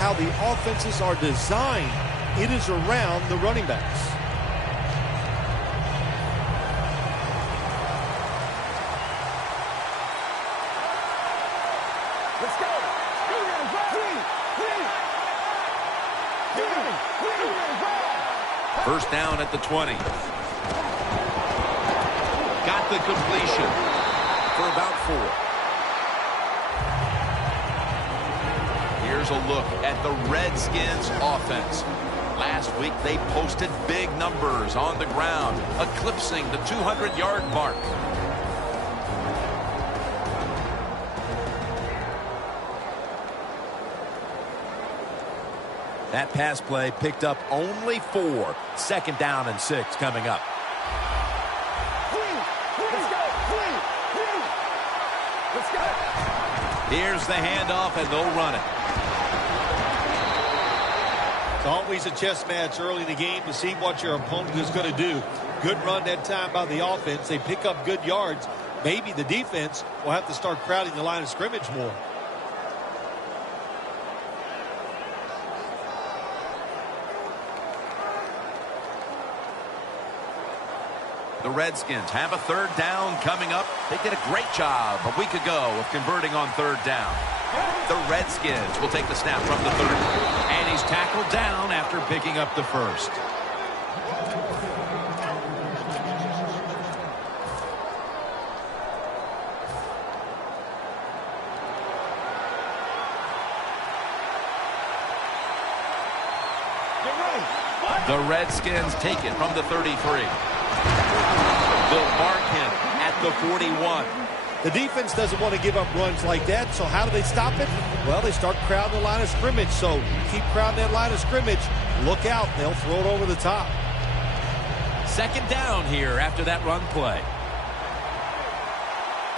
how the offenses are designed. It is around the running backs. Let's go. First down at the 20. Got the completion for about 4. Here's a look at the Redskins offense. Last week they posted big numbers on the ground, eclipsing the 200-yard mark. That pass play picked up only 4. Second down and 6 coming up. Let's go. Here's the handoff, and they'll run it. It's always a chess match early in the game to see what your opponent is going to do. Good run that time by the offense. They pick up good yards. Maybe the defense will have to start crowding the line of scrimmage more. The Redskins have a third down coming up. They did a great job a week ago of converting on third down. The Redskins will take the snap from the 30. And he's tackled down after picking up the first. The Redskins take it from the 33. They'll mark him at the 41. The defense doesn't want to give up runs like that, so how do they stop it? Well, they start crowding the line of scrimmage, so keep crowding that line of scrimmage. Look out, they'll throw it over the top. Second down here after that run play.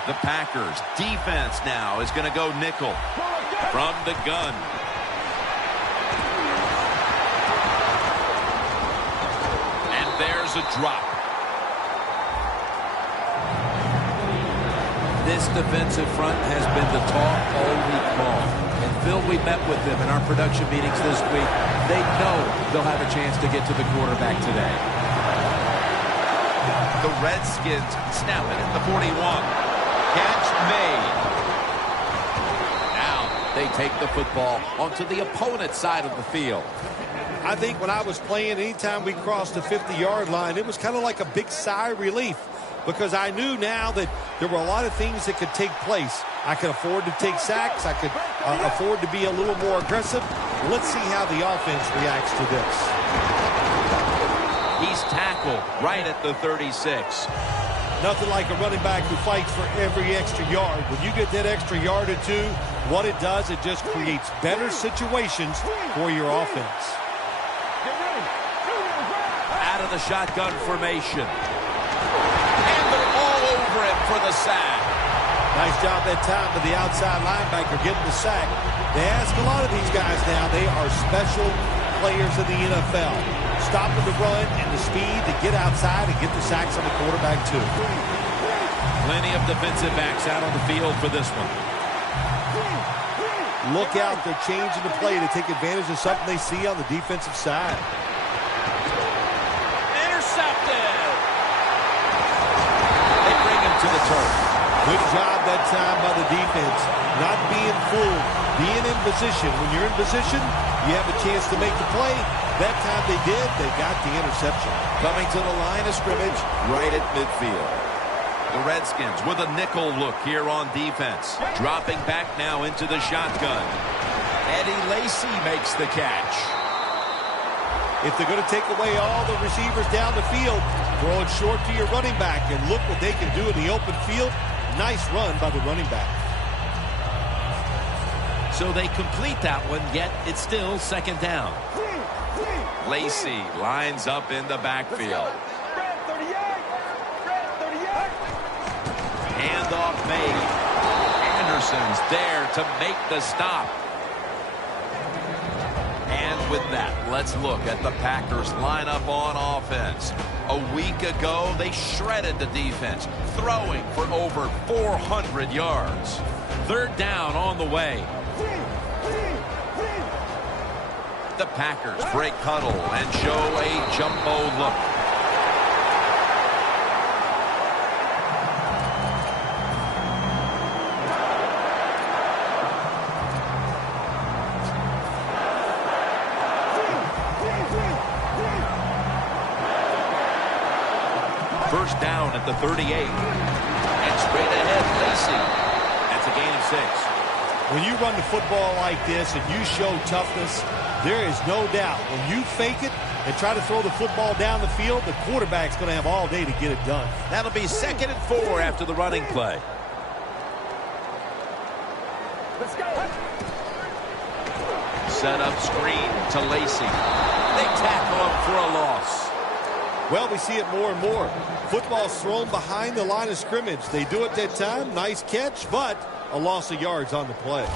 The Packers defense now is going to go nickel from the gun. And there's a drop. This defensive front has been the talk all week long. And Phil, we met with them in our production meetings this week. They know they'll have a chance to get to the quarterback today. The Redskins snap it at the 41. Catch made. Now they take the football onto the opponent's side of the field. I think when I was playing, anytime we crossed the 50-yard line, it was kind of like a big sigh of relief, because I knew now that there were a lot of things that could take place. I could afford to take sacks. I could afford to be a little more aggressive. Let's see how the offense reacts to this. He's tackled right at the 36. Nothing like a running back who fights for every extra yard. When you get that extra yard or two, what it does, it just creates better situations for your offense. Out of the shotgun formation. And they're all over him for the sack. Nice job that time by the outside linebacker getting the sack. They ask a lot of these guys now. They are special players in the NFL. Stopping the run and the speed to get outside and get the sacks on the quarterback too. Plenty of defensive backs out on the field for this one. Look out, they're changing the play to take advantage of something they see on the defensive side. Intercepted. They bring him to the turf. Good job that time by the defense. Not being fooled, being in position. When you're in position, you have a chance to make the play. That time they did, they got the interception. Coming to the line of scrimmage right at midfield. The Redskins with a nickel look here on defense. Dropping back now into the shotgun. Eddie Lacy makes the catch. If they're going to take away all the receivers down the field, throw it short to your running back, and look what they can do in the open field. Nice run by the running back. So they complete that one, yet it's still second down. Lacy lines up in the backfield. Handoff made. Anderson's there to make the stop. And with that, let's look at the Packers lineup on offense. A week ago, they shredded the defense, throwing for over 400 yards. Third down on the way. The Packers break huddle and show a jumbo look. First down at the 38. And straight ahead, Lacy. That's a gain of 6. When you run the football like this and you show toughness, there is no doubt when you fake it and try to throw the football down the field, the quarterback's going to have all day to get it done. That'll be 2nd and 4 after the running play. Let's go. Set up screen to Lacy. They tackle him for a loss. Well, we see it more and more. Football's thrown behind the line of scrimmage. They do it that time. Nice catch, but a loss of yards on the play.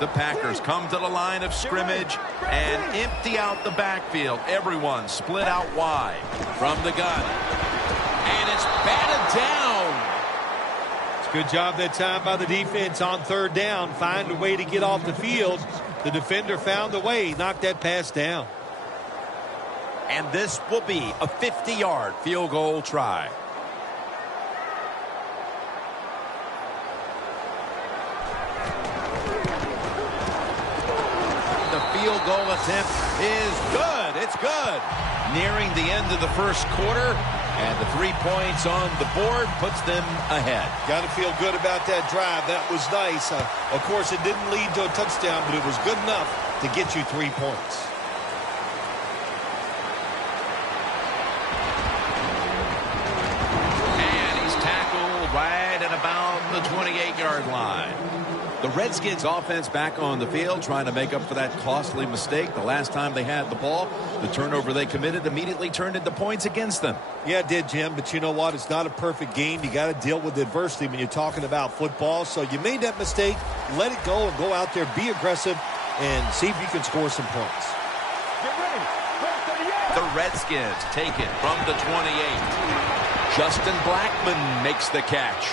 The Packers come to the line of scrimmage and empty out the backfield. Everyone split out wide from the gun. And it's batted down. It's a good job that time by the defense on 3rd down. Find a way to get off the field. The defender found the way. Knocked that pass down. And this will be a 50-yard field goal try. The field goal attempt is good. It's good. Nearing the end of the first quarter, and the 3 points on the board puts them ahead. Got to feel good about that drive. That was nice. Of course, it didn't lead to a touchdown, but it was good enough to get you 3 points. Right at about the 28-yard line. The Redskins offense back on the field trying to make up for that costly mistake. The last time they had the ball, the turnover they committed immediately turned into points against them. Yeah, it did, Jim, but you know what? It's not a perfect game. You got to deal with adversity when you're talking about football. So you made that mistake, let it go, and go out there, be aggressive, and see if you can score some points. Get ready. The Redskins take it from the 28. Justin Blackmon makes the catch.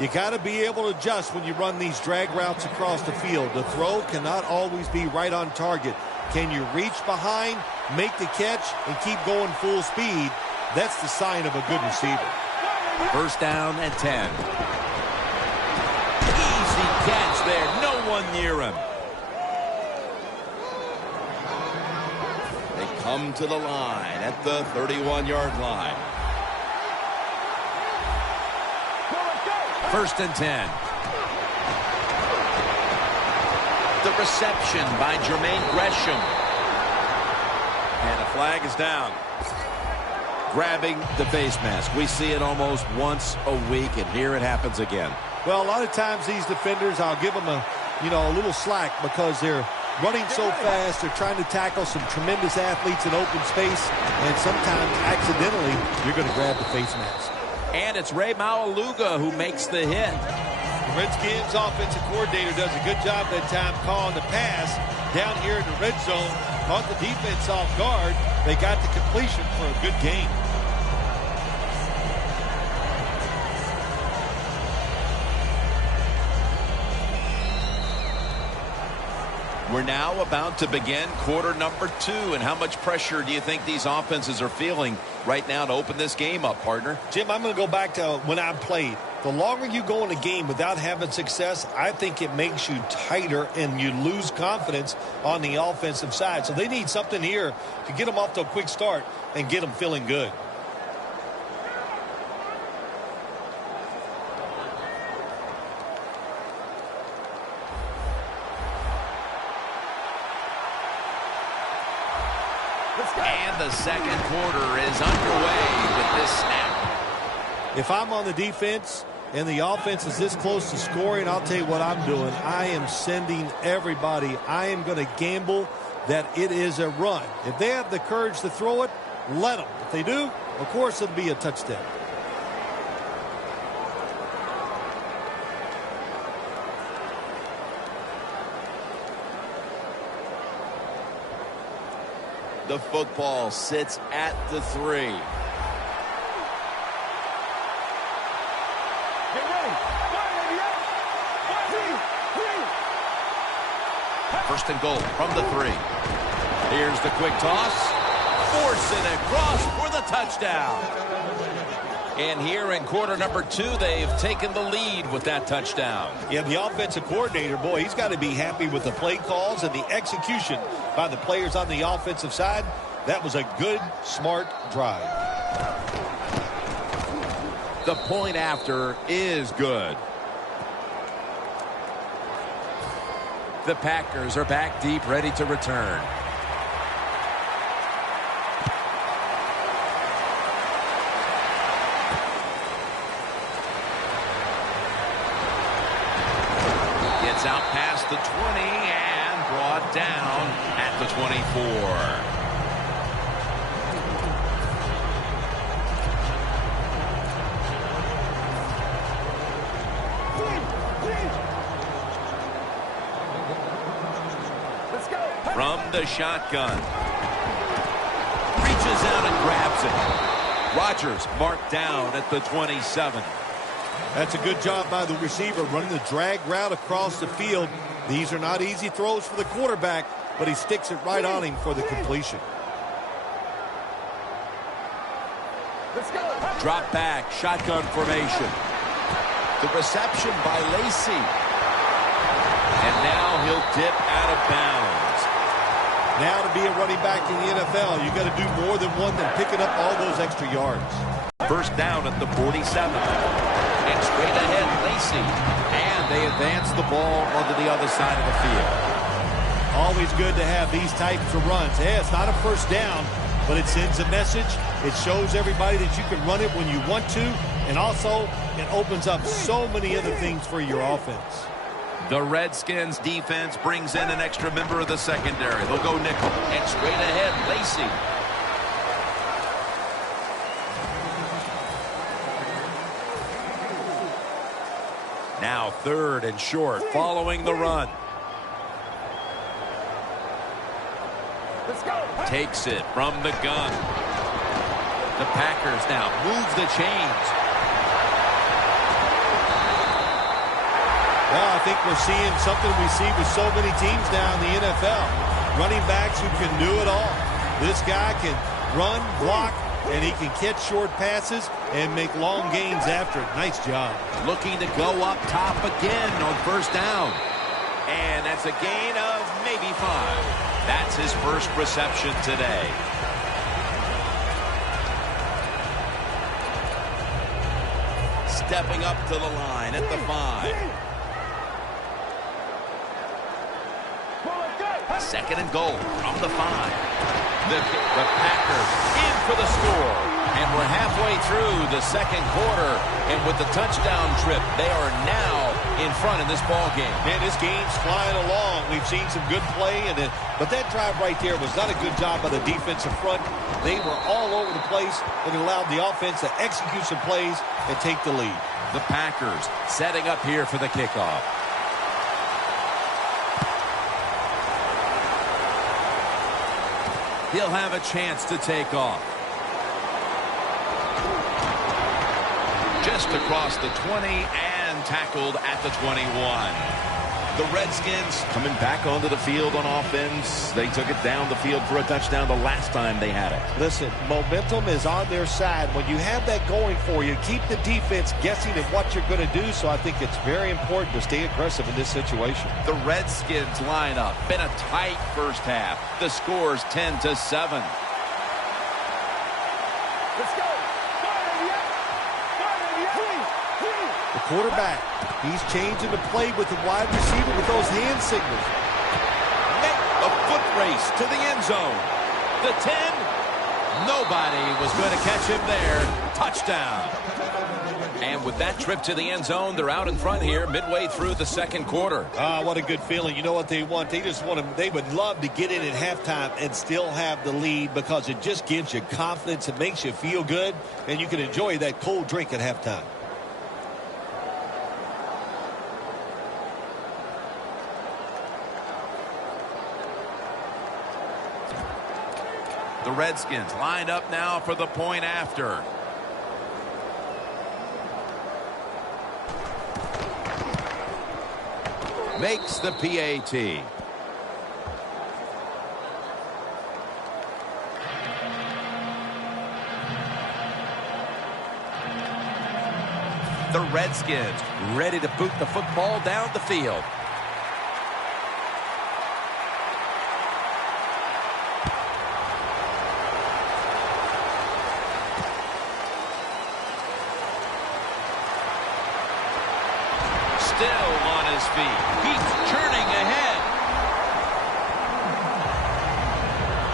You got to be able to adjust when you run these drag routes across the field. The throw cannot always be right on target. Can you reach behind, make the catch, and keep going full speed? That's the sign of a good receiver. First down and 10. Easy catch there. No one near him. Come to the line at the 31-yard line. First and 10. The reception by Jermaine Gresham. And a flag is down. Grabbing the face mask. We see it almost once a week, and here it happens again. Well, a lot of times these defenders, I'll give them a little slack because they're running so fast. They're trying to tackle some tremendous athletes in open space, and sometimes accidentally you're going to grab the face mask. And it's Ray Maualuga who makes the hit. The Redskins offensive coordinator does a good job that time calling the pass down here in the red zone. Caught the defense off guard. They got the completion for a good gain. We're now about to begin quarter number 2. And how much pressure do you think these offenses are feeling right now to open this game up, partner? Jim, I'm going to go back to when I played. The longer you go in a game without having success, I think it makes you tighter and you lose confidence on the offensive side. So they need something here to get them off to a quick start and get them feeling good. And the second quarter is underway with this snap. If I'm on the defense and the offense is this close to scoring, I'll tell you what I'm doing. I am sending everybody. I am going to gamble that it is a run. If they have the courage to throw it, let them. If they do, of course it'll be a touchdown. The football sits at the 3. Get ready. 1, 2, 3. First and goal from the 3. Here's the quick toss. Force it across for the touchdown. And here in quarter number 2, they've taken the lead with that touchdown. Yeah, the offensive coordinator, boy, he's got to be happy with the play calls and the execution by the players on the offensive side. That was a good, smart drive. The point after is good. The Packers are back deep, ready to return. Gets out past the 20 and brought down at the 24. From the shotgun. Reaches out and grabs it. Rodgers marked down at the 27. That's a good job by the receiver running the drag route across the field. These are not easy throws for the quarterback, but he sticks it right on him for the completion. Let's go. Drop back, shotgun formation. The reception by Lacy. And now he'll dip out of bounds. Now to be a running back in the NFL, you got to do more than one than picking up all those extra yards. First down at the 47. And straight ahead, Lacy. And they advance the ball onto the other side of the field. Always good to have these types of runs. Hey, it's not a first down, but it sends a message. It shows everybody that you can run it when you want to. And also, it opens up so many other things for your offense. The Redskins defense brings in an extra member of the secondary. They'll go nickel. And straight ahead, Lacy. Now 3rd and short following the run. Let's go. Takes it from the gun. The Packers now move the chains. Well, I think we're seeing something we see with so many teams now in the NFL. Running backs who can do it all. This guy can run, block, and he can catch short passes and make long gains after it. Nice job. Looking to go up top again on first down. And that's a gain of maybe 5. That's his first reception today. Stepping up to the line at the 5. Second and goal from the 5. The Packers in for the score. And we're halfway through the second quarter. And with the touchdown trip, they are now in front in this ball game. Man, this game's flying along. We've seen some good play, but that drive right there was not a good job by the defensive front. They were all over the place, and it allowed the offense to execute some plays and take the lead. The Packers setting up here for the kickoff. He'll have a chance to take off. Just across the 20 and tackled at the 21. The Redskins coming back onto the field on offense. They took it down the field for a touchdown the last time they had it. Listen, momentum is on their side. When you have that going for you, keep the defense guessing at what you're going to do. So I think it's very important to stay aggressive in this situation. The Redskins lineup been a tight first half. The score's 10-7. Let's go. The quarterback, he's changing the play with the wide receiver with those hand signals. A foot race to the end zone. The 10. Nobody was going to catch him there. Touchdown. And with that trip to the end zone, they're out in front here midway through the second quarter. Ah, what a good feeling. You know what they want? They just want to, they would love to get in at halftime and still have the lead because it just gives you confidence. It makes you feel good, and you can enjoy that cold drink at halftime. The Redskins lined up now for the point after. Makes the PAT. The Redskins ready to boot the football down the field. Still on his feet. He's churning ahead.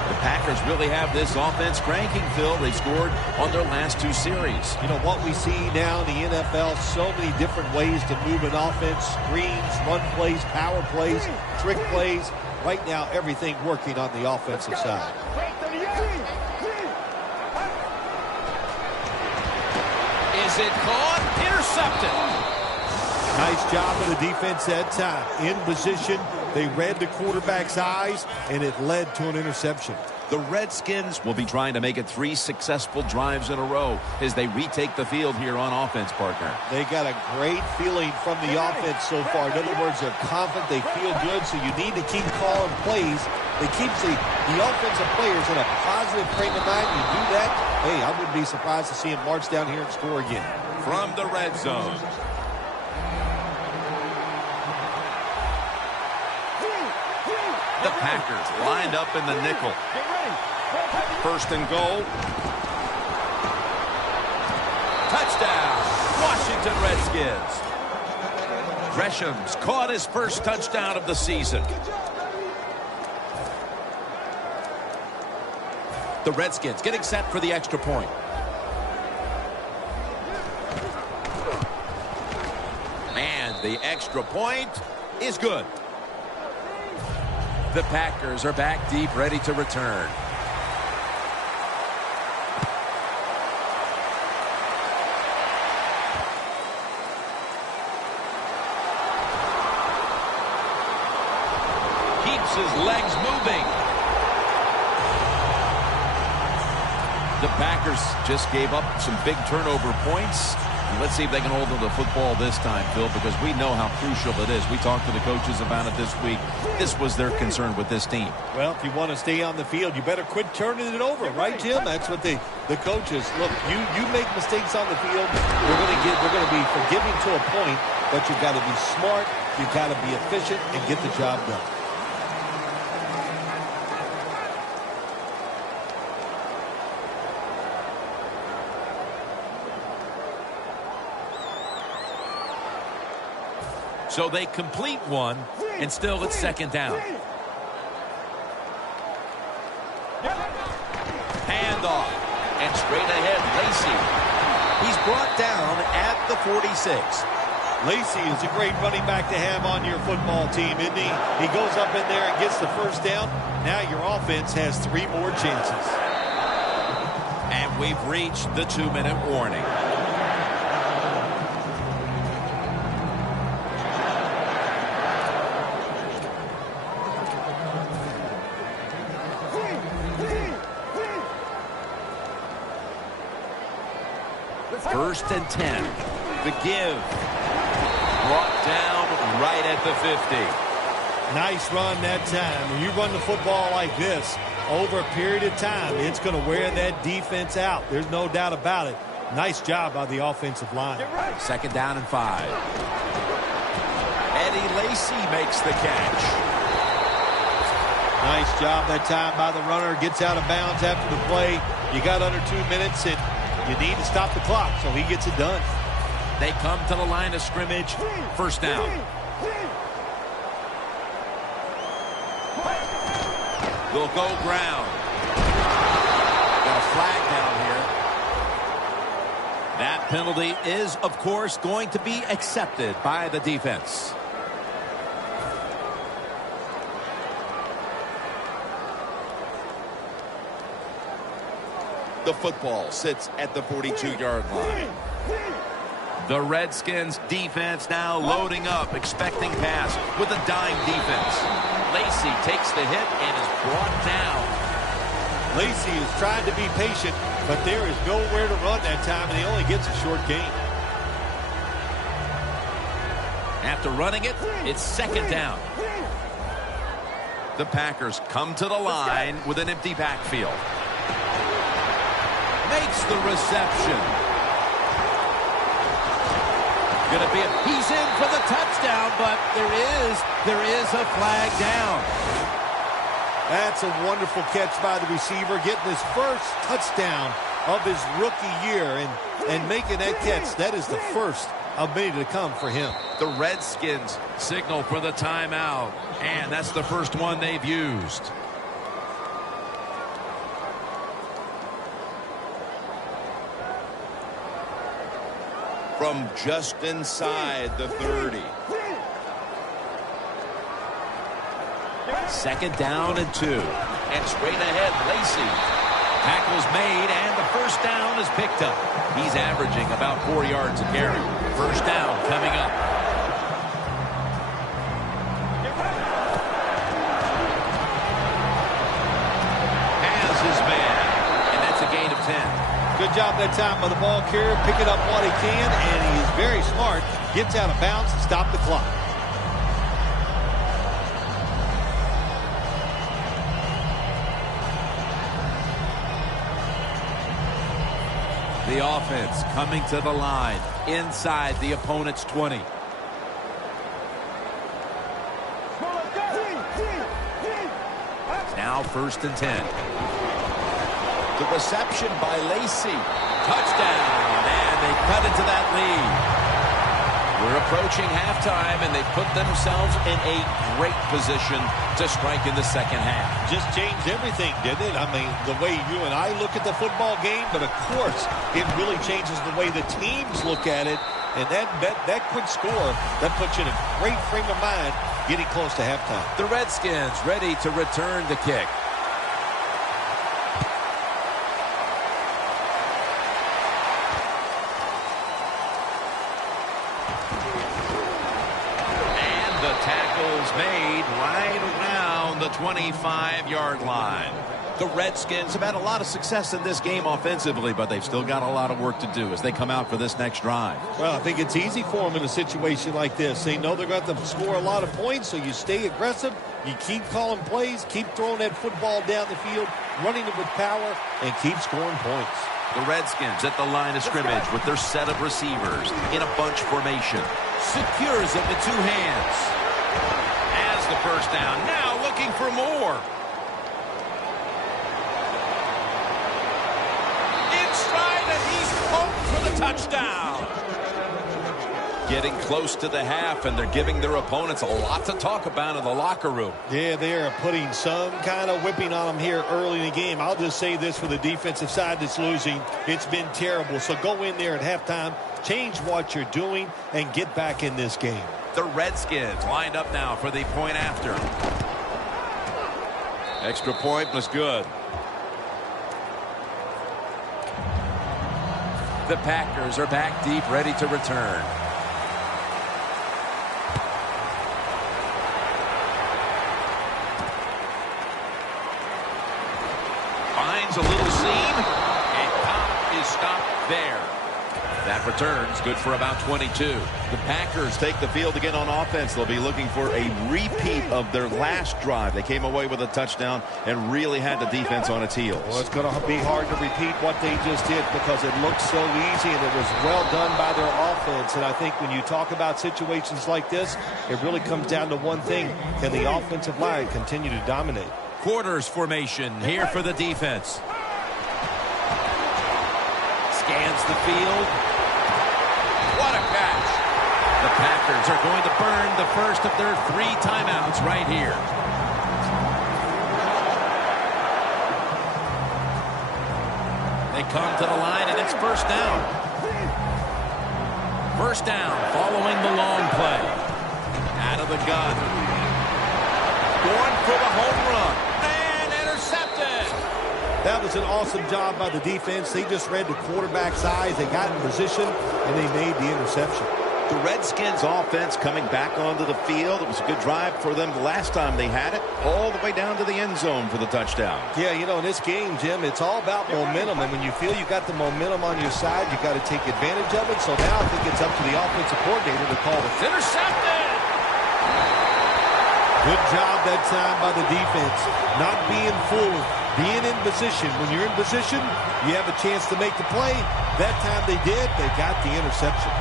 The Packers really have this offense cranking, Phil. They've scored on their last 2 series. You know, what we see now in the NFL, so many different ways to move an offense. Screens, run plays, power plays, trick plays. Right now, everything working on the offensive side. Is it caught? Intercepted. Nice job of the defense that time. In position, they read the quarterback's eyes, and it led to an interception. The Redskins will be trying to make it 3 successful drives in a row as they retake the field here on offense, partner. They got a great feeling from the offense so far. In other words, they're confident, they feel good, so you need to keep calling plays. It keeps the offensive players in a positive frame of mind. You do that, hey, I wouldn't be surprised to see them march down here and score again. From the red zone. The Packers lined up in the nickel. First and goal. Touchdown, Washington Redskins. Gresham's caught his first touchdown of the season. The Redskins getting set for the extra point. And the extra point is good. The Packers are back deep, ready to return. Keeps his legs moving. The Packers just gave up some big turnover points. Let's see if they can hold on to the football this time, Phil, because we know how crucial it is. We talked to the coaches about it this week. This was their concern with this team. Well, if you want to stay on the field, you better quit turning it over, right, Jim? That's what the coaches look. You make mistakes on the field, we're going to be forgiving to a point, but you got to be smart, you got to be efficient, and get the job done. So they complete one, and still it's second down. Handoff, and straight ahead, Lacy. He's brought down at the 46. Lacy is a great running back to have on your football team, isn't he? He goes up in there and gets the first down. Now your offense has 3 more chances. And we've reached the 2-minute warning. First and 10. The give. Brought down right at the 50. Nice run that time. When you run the football like this, over a period of time, it's going to wear that defense out. There's no doubt about it. Nice job by the offensive line. Second down and 5. Eddie Lacy makes the catch. Nice job that time by the runner. Gets out of bounds after the play. You got under 2 minutes, and you need to stop the clock, so he gets it done. They come to the line of scrimmage. First down. They'll go ground. Got a flag down here. That penalty is, of course, going to be accepted by the defense. The football sits at the 42-yard line. The Redskins defense now loading up, expecting pass with a dime defense. Lacy takes the hit and is brought down. Lacy is trying to be patient, but there is nowhere to run that time, and he only gets a short gain. After running it, it's second down. The Packers come to the line with an empty backfield. Makes the reception. He's in for the touchdown, but there is a flag down. That's a wonderful catch by the receiver, getting his first touchdown of his rookie year and making that catch. That is the first of many to come for him. The Redskins signal for the timeout, and that's the first one they've used. From just inside the 30. Second down and 2. And straight ahead, Lacey. Tackle's made, and the first down is picked up. He's averaging about 4 yards a carry. First down coming up. Has his man, and that's a gain of 10. Good job that time by the ball carrier, picking up what he can, and he's very smart. Gets out of bounds and stop the clock. The offense coming to the line inside the opponent's 20. Now first and 10. The reception by Lacey. Touchdown, and they cut into that lead. We're approaching halftime, and they put themselves in a great position to strike in the second half. Just changed everything, didn't it? I mean, the way you and I look at the football game, but of course, it really changes the way the teams look at it. And that quick score, that puts you in a great frame of mind getting close to halftime. The Redskins ready to return the kick. Made right around the 25-yard line. The Redskins have had a lot of success in this game offensively, but they've still got a lot of work to do as they come out for this next drive. Well, I think it's easy for them in a situation like this. They know they're going to score a lot of points, so you stay aggressive, you keep calling plays, keep throwing that football down the field, running it with power, and keep scoring points. The Redskins at the line of scrimmage with their set of receivers in a bunch formation. Secures it with 2 hands. The first down, now looking for more. Inside, and he's home for the touchdown. Getting close to the half, and they're giving their opponents a lot to talk about in the locker room. Yeah, they are putting some kind of whipping on them here early in the game. I'll just say this for the defensive side that's losing. It's been terrible. So go in there at halftime, change what you're doing, and get back in this game. The Redskins lined up now for the point after. Extra point was good. The Packers are back deep, ready to return. Finds a little seam, and Cobb is stopped there. That return's good for about 22. The Packers take the field again on offense. They'll be looking for a repeat of their last drive. They came away with a touchdown and really had the defense on its heels. Well, it's going to be hard to repeat what they just did because it looked so easy and it was well done by their offense. And I think when you talk about situations like this, it really comes down to one thing. Can the offensive line continue to dominate? Quarters formation here for the defense. Scans the field. What a catch. The Packers are going to burn the first of their 3 timeouts right here. They come to the line, and it's first down. First down following the long play. Out of the gun. Going for the home run. And intercepted. That was an awesome job by the defense. They just read the quarterback's eyes. They got in position, and they made the interception. The Redskins offense coming back onto the field. It was a good drive for them the last time they had it, all the way down to the end zone for the touchdown. Yeah, you know, in this game, Jim, it's all about momentum. And when you feel you got the momentum on your side, you got to take advantage of it. So now I think it's up to the offensive coordinator to call it. Intercepted! Good job that time by the defense. Not being fooled. Being in position. When you're in position, you have a chance to make the play. That time they did. They got the interception.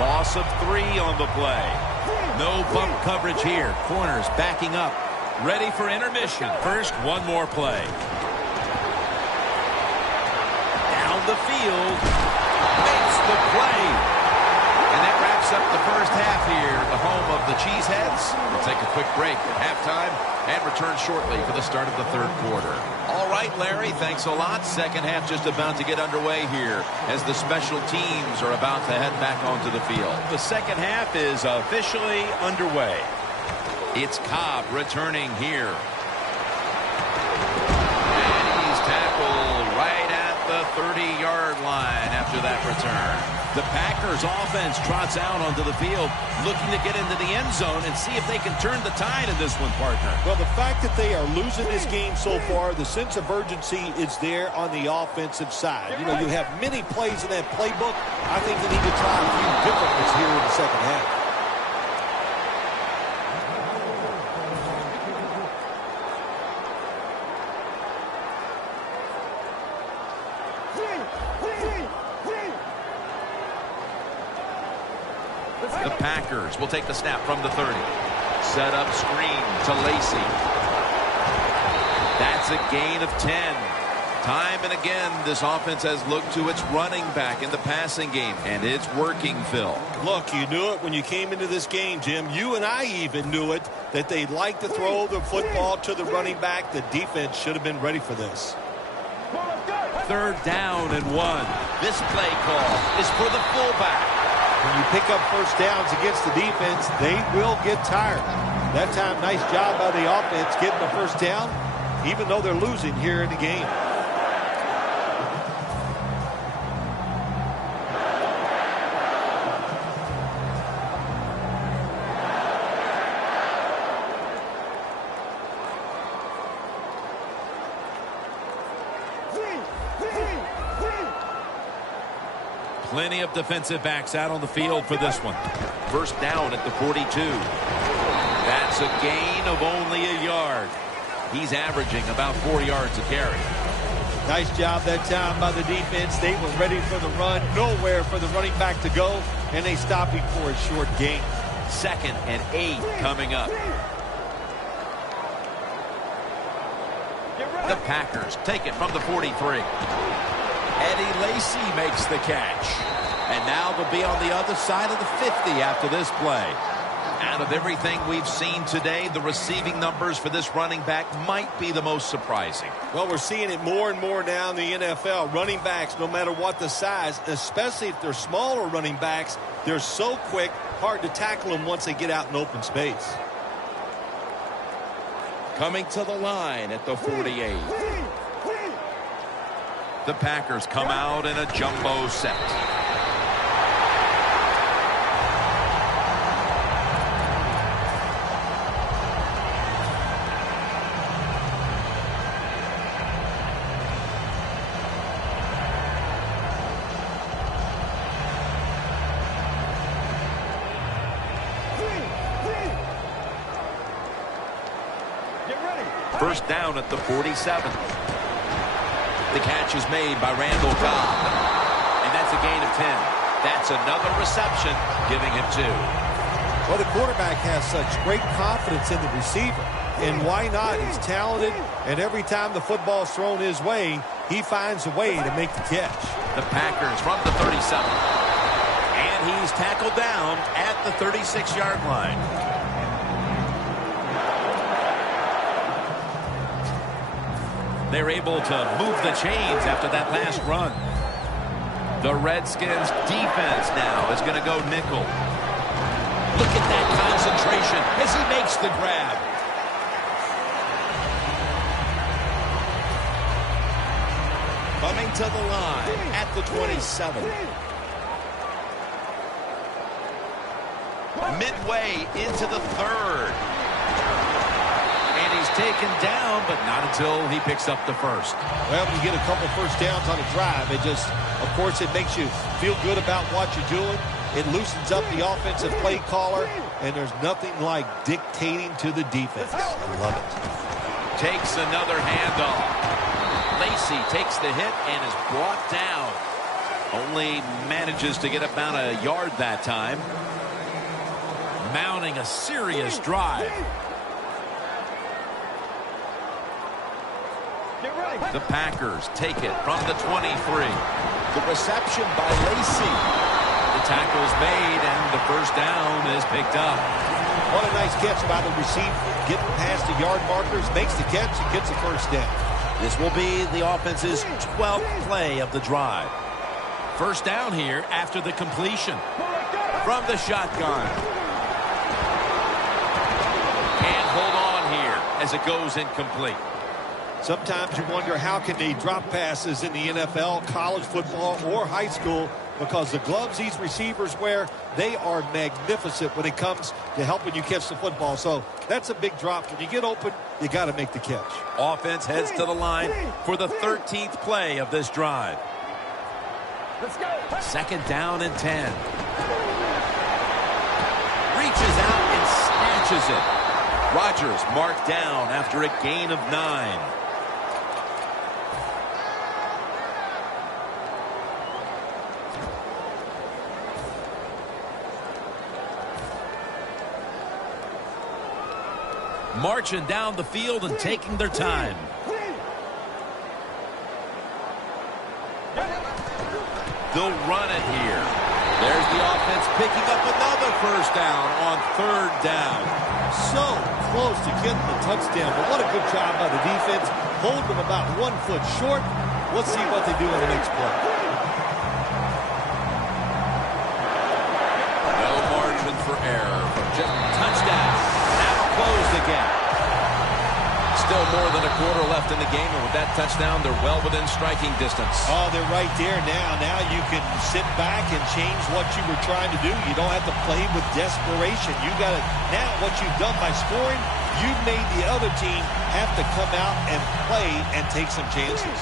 Loss of 3 on the play. No bump coverage here. Corners backing up. Ready for intermission. First, one more play. Down the field. Makes the play. And that wraps up the first half here at the home of the Cheeseheads. We'll take a quick break at halftime and return shortly for the start of the third quarter. All right, Larry, thanks a lot. Second half just about to get underway here as the special teams are about to head back onto the field. The second half is officially underway. It's Cobb returning here. And he's tackled right at the 30-yard line after that return. The Packers offense trots out onto the field, looking to get into the end zone and see if they can turn the tide in this one, partner. Well, the fact that they are losing this game so far, the sense of urgency is there on the offensive side. You know, you have many plays in that playbook. I think they need to try a few different ones here in the second half. The Packers will take the snap from the 30. Set up screen to Lacy. That's a gain of 10. Time and again, this offense has looked to its running back in the passing game, and it's working, Phil. Look, you knew it when you came into this game, Jim. You and I even knew it, that they'd like to throw the football to the running back. The defense should have been ready for this. Third down and 1. This play call is for the fullback. When you pick up first downs against the defense, they will get tired. That time, nice job by the offense getting the first down, even though they're losing here in the game. Plenty of defensive backs out on the field for this one. First down at the 42. That's a gain of only a yard. He's averaging about 4 yards a carry. Nice job that time by the defense. They were ready for the run. Nowhere for the running back to go, and they stopped him for a short gain. 2nd and 8 coming up. The Packers take it from the 43. Eddie Lacy makes the catch. And now they'll be on the other side of the 50 after this play. Out of everything we've seen today, the receiving numbers for this running back might be the most surprising. Well, we're seeing it more and more now in the NFL. Running backs, no matter what the size, especially if they're smaller running backs, they're so quick, hard to tackle them once they get out in open space. Coming to the line at the 48. The Packers come out in a jumbo set. First down at the 47. The catch is made by Randall Cobb. And that's a gain of 10. That's another reception, giving him 2. Well, the quarterback has such great confidence in the receiver. And why not? He's talented, and every time the football's thrown his way, he finds a way to make the catch. The Packers from the 37. And he's tackled down at the 36-yard line. They're able to move the chains after that last run. The Redskins defense now is going to go nickel. Look at that concentration as he makes the grab. Coming to the line at the 27. Midway into the third. And he's taken down, but not until he picks up the first. Well, you get a couple first downs on a drive. It just, of course, it makes you feel good about what you're doing. It loosens up the offensive play caller, and there's nothing like dictating to the defense. I love it. Takes another handoff. Lacy takes the hit and is brought down. Only manages to get about a yard that time. Mounting a serious drive. The Packers take it from the 23. The reception by Lacy. The tackle's made, and the first down is picked up. What a nice catch by the receiver. Getting past the yard markers, makes the catch, and gets the first down. This will be the offense's 12th play of the drive. First down here after the completion. From the shotgun. Can't hold on here as it goes incomplete. Sometimes you wonder how can they drop passes in the NFL, college football, or high school, because the gloves these receivers wear, they are magnificent when it comes to helping you catch the football. So that's a big drop. When you get open, you got to make the catch. Offense heads to the line for the 13th play of this drive. Let's go. Second down and 10. Reaches out and snatches it. Rodgers marked down after a gain of 9. Marching down the field and taking their time. They'll run it here. There's the offense picking up another first down on third down. So close to getting the touchdown, but what a good job by the defense. Hold them about 1 foot short. Let's see what they do in the next play. No margin for error. Just touchdown. Now close the gap. Still more than a quarter left in the game, and with that touchdown, they're well within striking distance. Oh, they're right there now. Now you can sit back and change what you were trying to do. You don't have to play with desperation. You got it. Now what you've done by scoring, you've made the other team have to come out and play and take some chances.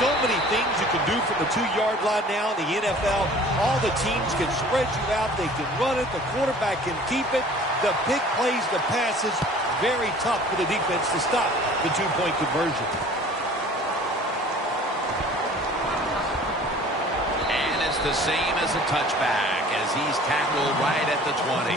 So many things you can do from the 2-yard line now in the NFL. All the teams can spread you out. They can run it. The quarterback can keep it. The big plays, the passes, very tough for the defense to stop the 2-point conversion. And it's the same as a touchback as he's tackled right at the 20.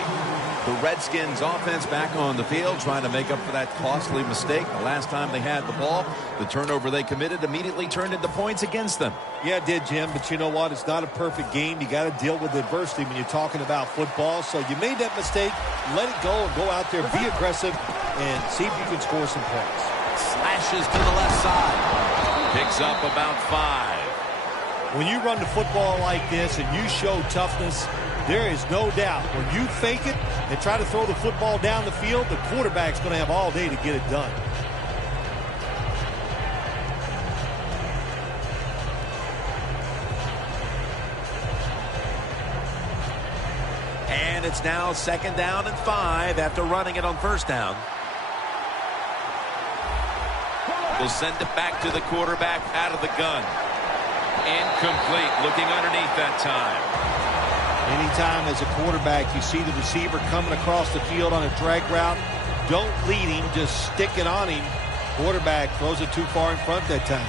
The Redskins offense back on the field trying to make up for that costly mistake. The last time they had the ball, the turnover they committed immediately turned into points against them. Yeah, it did, Jim, but you know what? It's not a perfect game. You got to deal with adversity when you're talking about football. So you made that mistake, let it go, and go out there, be aggressive, and see if you can score some points. Slashes to the left side. Picks up about 5. When you run the football like this and you show toughness, there is no doubt when you fake it and try to throw the football down the field, the quarterback's going to have all day to get it done. And it's now second down and 5 after running it on first down. They'll send it back to the quarterback out of the gun. Incomplete, looking underneath that time. Anytime as a quarterback you see the receiver coming across the field on a drag route, don't lead him, just stick it on him. Quarterback throws it too far in front that time.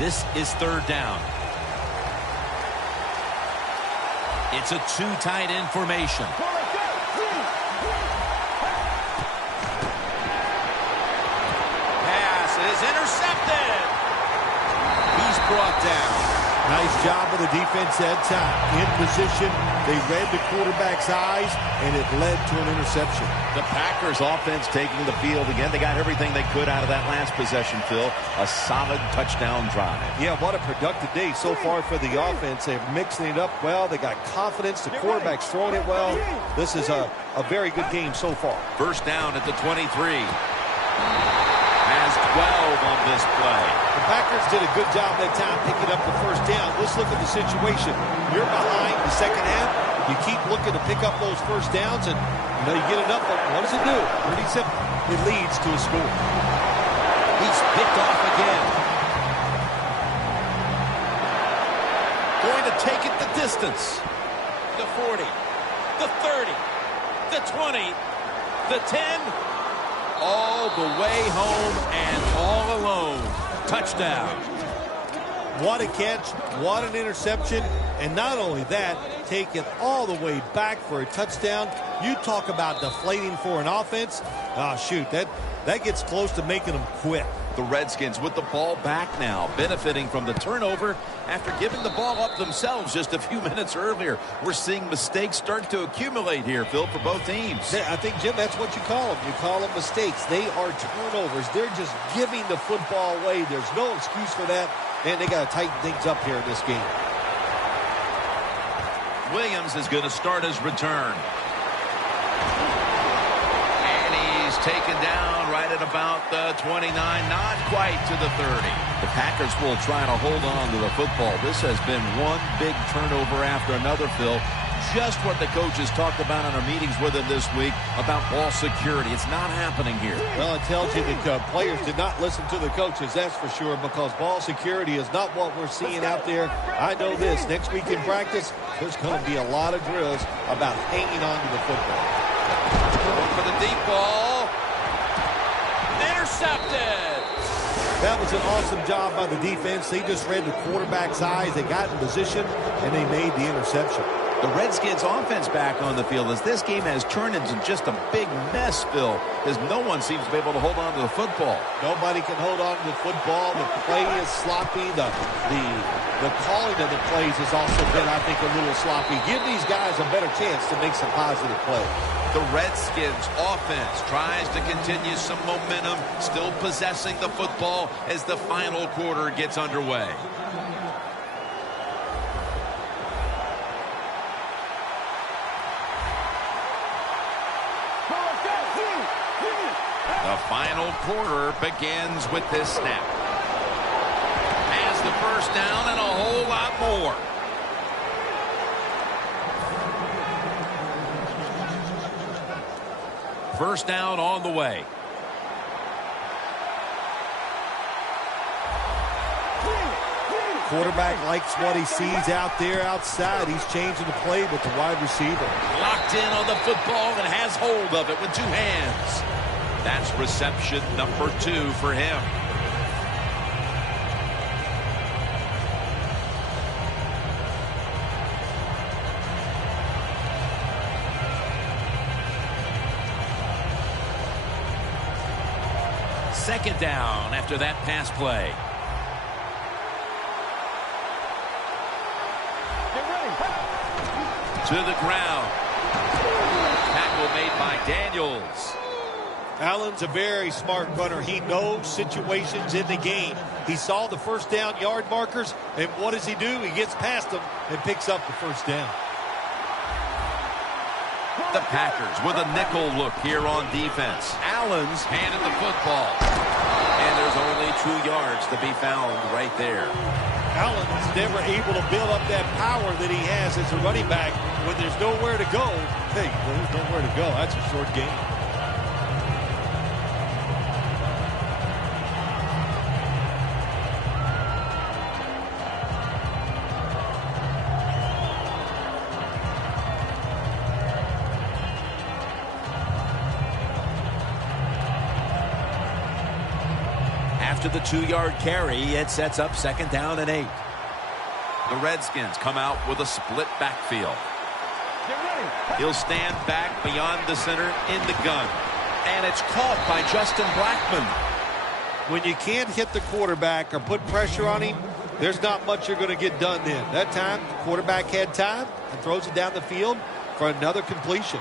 This is third down. It's a 2 tight end formation. Is intercepted. He's brought down. Nice job of the defense that time. In position, they read the quarterback's eyes, and it led to an interception. The Packers offense taking the field again. They got everything they could out of that last possession, Phil. A solid touchdown drive. Yeah, what a productive day so far for the offense. They're mixing it up well. They got confidence. The quarterback's throwing it well. This is a very good game so far. First down at the 23. Has 12 on this play. The Packers did a good job that time picking up the first down. Let's look at the situation. You're behind the second half. You keep looking to pick up those first downs, and you get enough. But what does it do? Pretty simple. It leads to a score. He's picked off again. Going to take it the distance. The 40, the 30, the 20, the 10, all the way home and all alone. Touchdown. What a catch, what an interception, and not only that, take it all the way back for a touchdown. You talk about deflating for an offense. Oh, shoot, that gets close to making them quit. The Redskins with the ball back now, benefiting from the turnover after giving the ball up themselves just a few minutes earlier. We're seeing mistakes start to accumulate here, Phil, for both teams. I think, Jim, that's what you call them. You call them mistakes. They are turnovers. They're just giving the football away. There's no excuse for that, and they got to tighten things up here in this game. Williams is going to start his return. And he's taken down right at about the 29, not quite to the 30. The Packers will try to hold on to the football. This has been one big turnover after another, Phil. Just what the coaches talked about in our meetings with him this week about ball security. It's not happening here. Well, it tells you that players did not listen to the coaches, that's for sure, because ball security is not what we're seeing out there. I know this. Next week in practice, there's going to be a lot of drills about hanging on to the football. Going for the deep ball. Intercepted. That was an awesome job by the defense. They just read the quarterback's eyes. They got in position, and they made the interception. The Redskins offense back on the field as this game has turned into just a big mess, Phil, as no one seems to be able to hold on to the football. Nobody can hold on to the football. The play is sloppy. The calling of the plays has also been, I think, a little sloppy. Give these guys a better chance to make some positive plays. The Redskins offense tries to continue some momentum, still possessing the football as the final quarter gets underway. The final quarter begins with this snap. Has the first down and a whole lot more. First down on the way. Quarterback likes what he sees out there outside. He's changing the play with the wide receiver. Locked in on the football and has hold of it with two hands. That's reception number 2 for him. Second down after that pass play. To the ground. Tackle made by Daniels. Allen's a very smart runner. He knows situations in the game. He saw the first down yard markers, and what does he do? He gets past them and picks up the first down. The Packers with a nickel look here on defense. Allen's handed the football. And there's only 2 yards to be found right there. Allen's never able to build up that power that he has as a running back. When there's nowhere to go, hey, there's nowhere to go. That's a short game. After the 2-yard carry, it sets up second down and 8. The Redskins come out with a split backfield. He'll stand back beyond the center in the gun. And it's caught by Justin Blackmon. When you can't hit the quarterback or put pressure on him, there's not much you're going to get done then. That time, the quarterback had time and throws it down the field for another completion.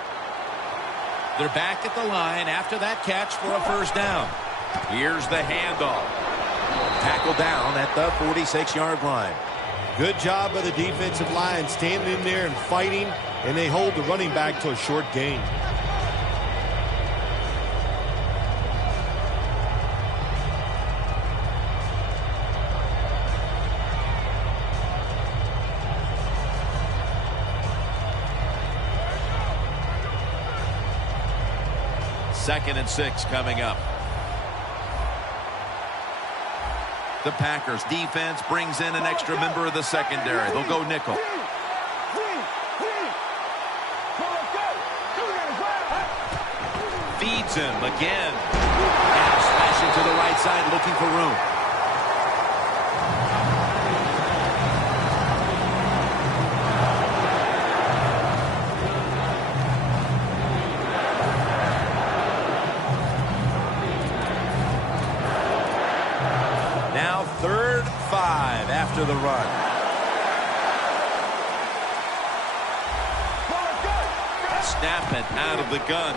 They're back at the line after that catch for a first down. Here's the handoff. Tackle down at the 46-yard line. Good job by the defensive line standing in there and fighting, and they hold the running back to a short gain. Second and 6 coming up. The Packers defense brings in an extra member of the secondary. They'll go nickel. Feeds him again. Now slashing to the right side, looking for room. Now 3rd and 5 after the run. Snapping out of the gun.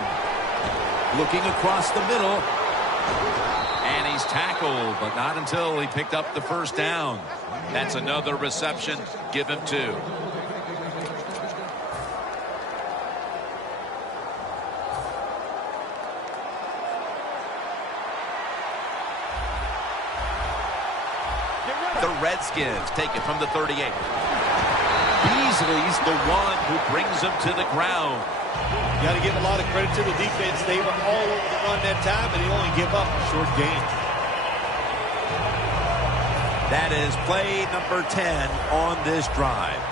Looking across the middle. And he's tackled, but not until he picked up the first down. That's another reception. Give him 2. The Redskins take it from the 38. Beasley's the one who brings him to the ground. You got to give a lot of credit to the defense. They were all over the run that time, and they only give up a short game. That is play number 10 on this drive.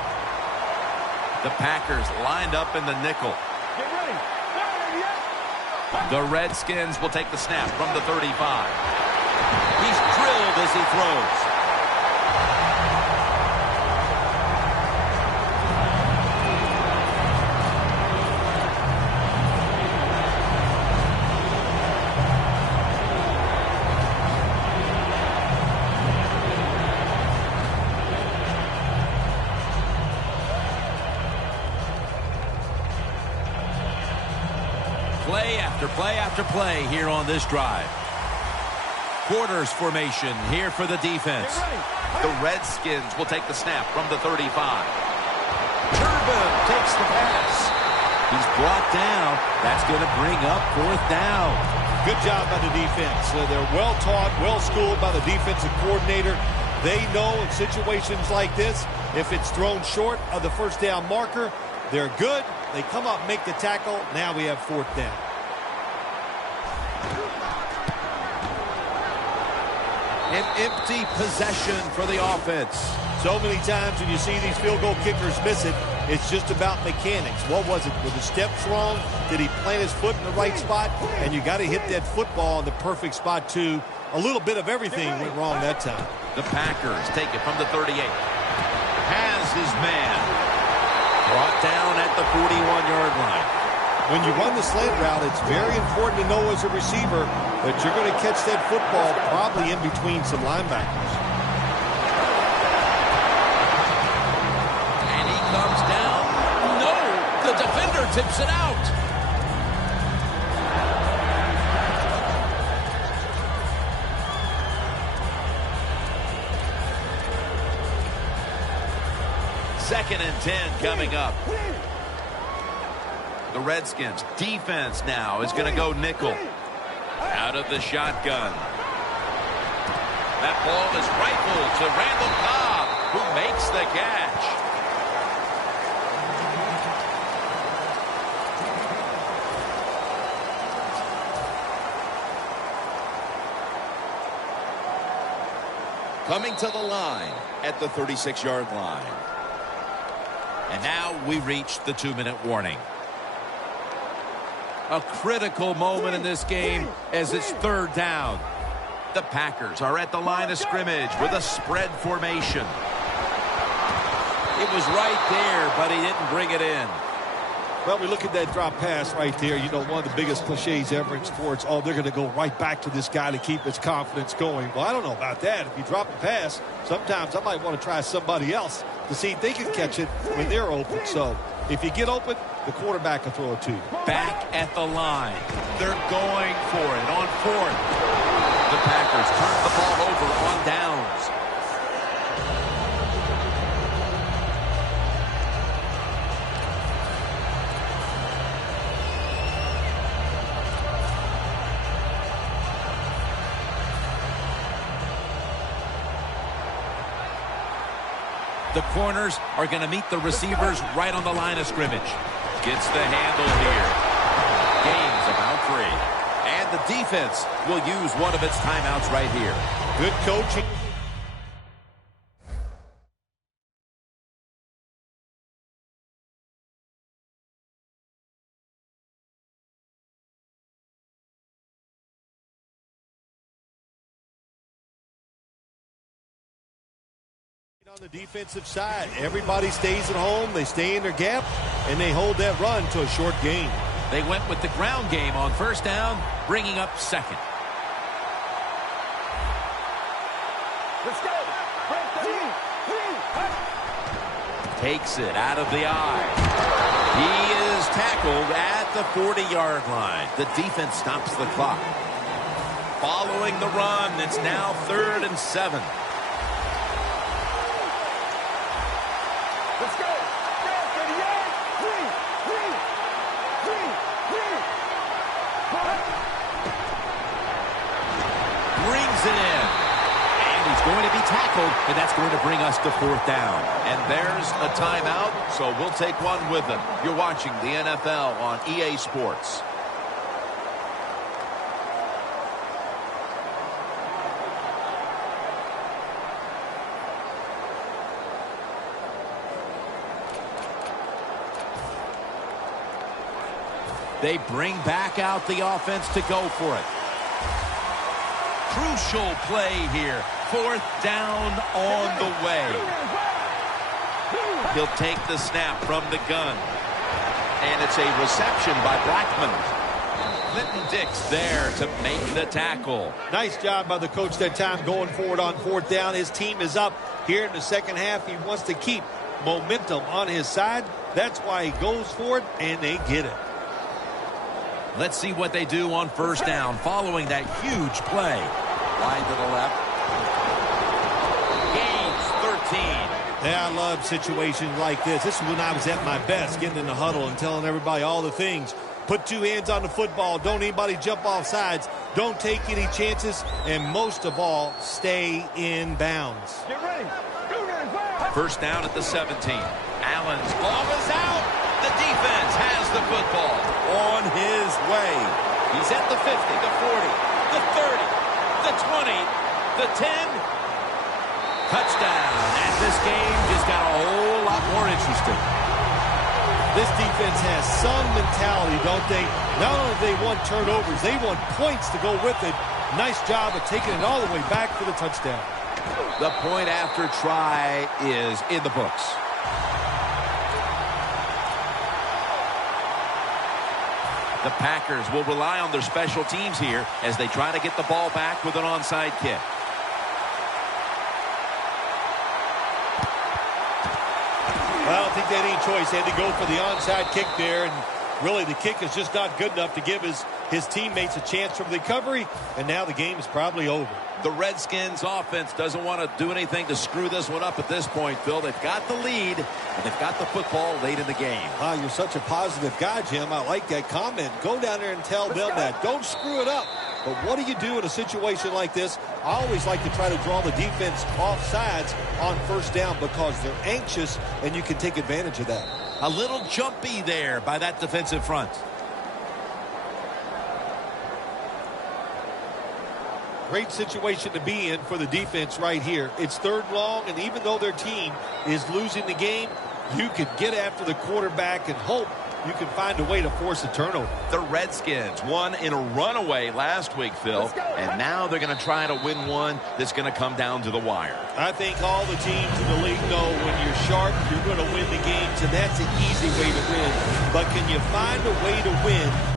The Packers lined up in the nickel. Get ready. The Redskins will take the snap from the 35. He's drilled as he throws. Play after play after play here on this drive. Quarters formation here for the defense. The Redskins will take the snap from the 35. Turbin takes the pass. He's brought down. That's going to bring up 4th down. Good job by the defense. They're well taught, well schooled by the defensive coordinator. They know in situations like this, if it's thrown short of the first down marker, they're good. They come up, make the tackle. Now we have 4th down. An empty possession for the offense. So many times when you see these field goal kickers miss it, it's just about mechanics. What was it? Were the steps wrong? Did he plant his foot in the right spot? And you got to hit that football in the perfect spot, too. A little bit of everything went wrong that time. The Packers take it from the 38. Has his man. Brought down at the 41-yard line. When you run the slant route, it's very important to know as a receiver that you're going to catch that football probably in between some linebackers. And he comes down. No, the defender tips it out. Second and 10 coming up. The Redskins defense now is going to go nickel. Out of the shotgun. That ball is rifled to Randall Cobb, who makes the catch. Coming to the line at the 36-yard line. And now we reach the 2-minute warning. A critical moment in this game as it's 3rd down. The Packers are at the line of scrimmage with a spread formation. It was right there, but he didn't bring it in. Well, we look at that drop pass right there. You know, one of the biggest cliches ever in sports. Oh, they're going to go right back to this guy to keep his confidence going. Well, I don't know about that. If you drop a pass, sometimes I might want to try somebody else to see if they can catch it when they're open. So if you get open, the quarterback will throw it to you. Back at the line. They're going for it on 4th. The Packers turn the ball over on downs. The corners are going to meet the receivers right on the line of scrimmage. Gets the handle here. Game's about 3. And the defense will use one of its timeouts right here. Good coaching. On the defensive side, everybody stays at home, they stay in their gap, and they hold that run to a short gain. They went with the ground game on first down, bringing up second. Let's go. Takes it out of the eye. He is tackled at the 40-yard line. The defense stops the clock. Following the run, it's now 3rd and 7. Let's go. Brings it in. And he's going to be tackled, and that's going to bring us to 4th down. And there's a timeout, so we'll take one with them. You're watching the NFL on EA Sports. They bring back out the offense to go for it. Crucial play here. 4th down on the way. He'll take the snap from the gun. And it's a reception by Blackman. Clinton Dix there to make the tackle. Nice job by the coach that time going forward on 4th down. His team is up here in the second half. He wants to keep momentum on his side. That's why he goes for it, and they get it. Let's see what they do on first down following that huge play. Wide to the left. Gains 13. Yeah, I love situations like this. This is when I was at my best, getting in the huddle and telling everybody all the things. Put 2 hands on the football. Don't anybody jump off sides. Don't take any chances. And most of all, stay in bounds. Get ready. First down at the 17. Allen's ball is out. The defense has the football on his way. He's at the 50, the 40, the 30, the 20, the 10. Touchdown. And this game just got a whole lot more interesting. This defense has some mentality, don't they? Not only do they want turnovers, they want points to go with it. Nice job of taking it all the way back for the touchdown. The point after try is in the books. The Packers will rely on their special teams here as they try to get the ball back with an onside kick. Well, I don't think they had any choice. They had to go for the onside kick there, and really the kick is just not good enough to give his teammates a chance for recovery, and now the game is probably over. The Redskins offense doesn't want to do anything to screw this one up at this point, Phil. They've got the lead, and they've got the football late in the game. Wow, you're such a positive guy, Jim. I like that comment. Go down there and tell them that. Don't screw it up. But what do you do in a situation like this? I always like to try to draw the defense off sides on first down because they're anxious, and you can take advantage of that. A little jumpy there by that defensive front. Great situation to be in for the defense right here. It's 3rd long, and even though their team is losing the game, you can get after the quarterback and hope you can find a way to force a turnover. The Redskins won in a runaway last week, Phil, and now they're going to try to win one that's going to come down to the wire. I think all the teams in the league know when you're sharp, you're going to win the games, and that's an easy way to win. But can you find a way to win